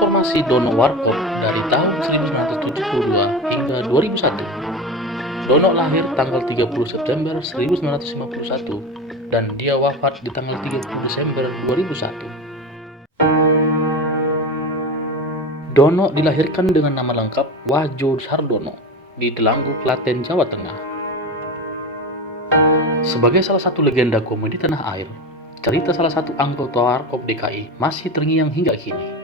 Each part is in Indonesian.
Transformasi Dono Warkop dari tahun 1972 hingga 2001. Dono lahir tanggal 30 September 1951 dan dia wafat di tanggal 30 Desember 2001. Dono dilahirkan dengan nama lengkap Wadjo Sardono di Delanggu, Klaten, Jawa Tengah. Sebagai salah satu legenda komedi tanah air, cerita salah satu anggota Warkop DKI masih terngiang hingga kini.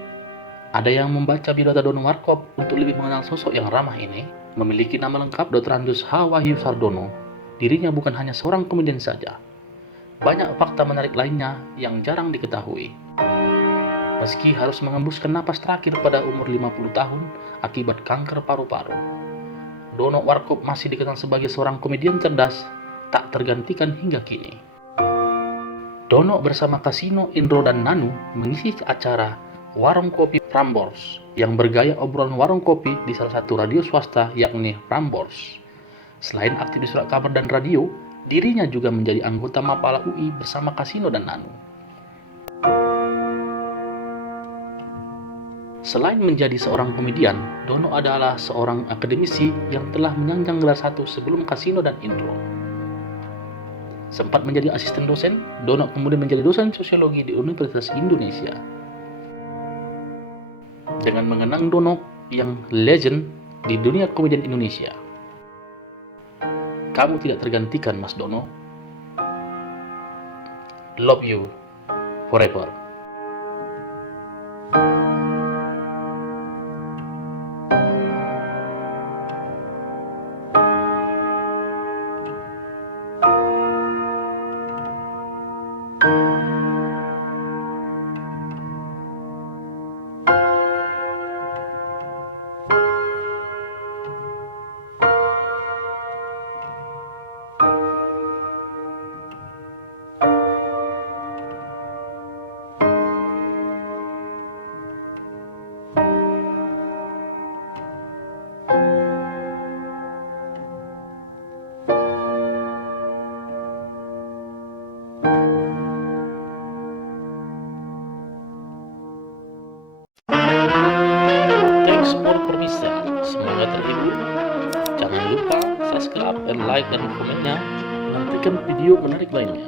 Ada yang membaca biodata Dono Warkop untuk lebih mengenal sosok yang ramah ini. Memiliki nama lengkap Dr. Andius H. Wahyu Sardono. Dirinya bukan hanya seorang komedian saja. Banyak fakta menarik lainnya yang jarang diketahui. Meski harus mengembuskan napas terakhir pada umur 50 tahun akibat kanker paru-paru, Dono Warkop masih dikenal sebagai seorang komedian cerdas, tak tergantikan hingga kini. Dono bersama Kasino, Indro, dan Nanu mengisi acara Warung Kopi Prambors yang bergaya obrolan warung kopi di salah satu radio swasta yakni Prambors. Selain aktif di surat kabar dan radio, dirinya juga menjadi anggota Mapala UI bersama Kasino dan Nanu. Selain menjadi seorang komedian, Dono adalah seorang akademisi yang telah menyandang gelar 1 sebelum Kasino dan Indro. Sempat menjadi asisten dosen, Dono kemudian menjadi dosen sosiologi di Universitas Indonesia. Dengan mengenang Dono yang legend di dunia komedian Indonesia, kamu tidak tergantikan, Mas Dono. Love you forever. Thanks for permission. Semoga terhibur. Jangan lupa subscribe, like, dan komennya. Nantikan video menarik lainnya.